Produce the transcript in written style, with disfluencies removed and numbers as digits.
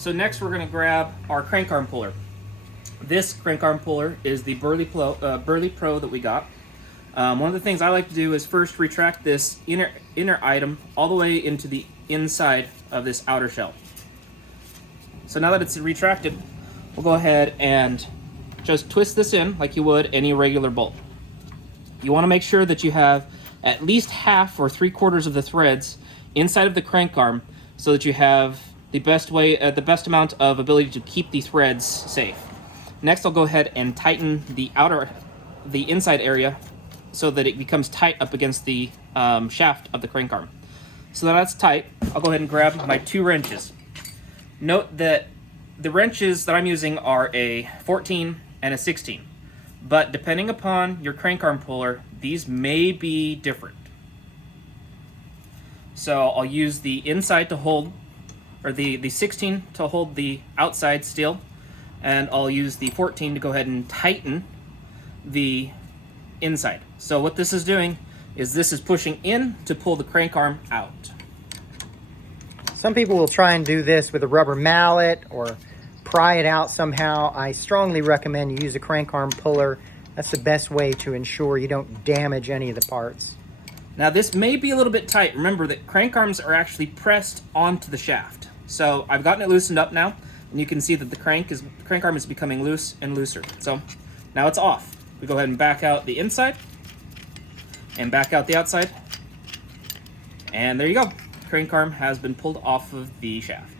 So next we're going to grab our crank arm puller. This crank arm puller is the Burley Pro that we got. One of the things I like to do is first retract this inner item all the way into the inside of this outer shell. So now that it's retracted, we'll go ahead and just twist this in like you would any regular bolt. You want to make sure that you have at least half or 3/4 of the threads inside of the crank arm so that you have the best amount of ability to keep the threads safe. Next, I'll go ahead and tighten the inside area so that it becomes tight up against the shaft of the crank arm. So that that's tight, I'll go ahead and grab my 2 wrenches. Note that the wrenches that I'm using are a 14 and a 16, but depending upon your crank arm puller, these may be different. So I'll use the inside to hold, or the 16 to hold the outside steel, and I'll use the 14 to go ahead and tighten the inside. So what this is doing is this is pushing in to pull the crank arm out. Some people will try and do this with a rubber mallet or pry it out somehow. I strongly recommend you use a crank arm puller. That's the best way to ensure you don't damage any of the parts. Now this may be a little bit tight. Remember that crank arms are actually pressed onto the shaft. So I've gotten it loosened up now, and you can see that the crank arm is becoming loose and looser. So now it's off. We go ahead and back out the inside and back out the outside. And there you go. Crank arm has been pulled off of the shaft.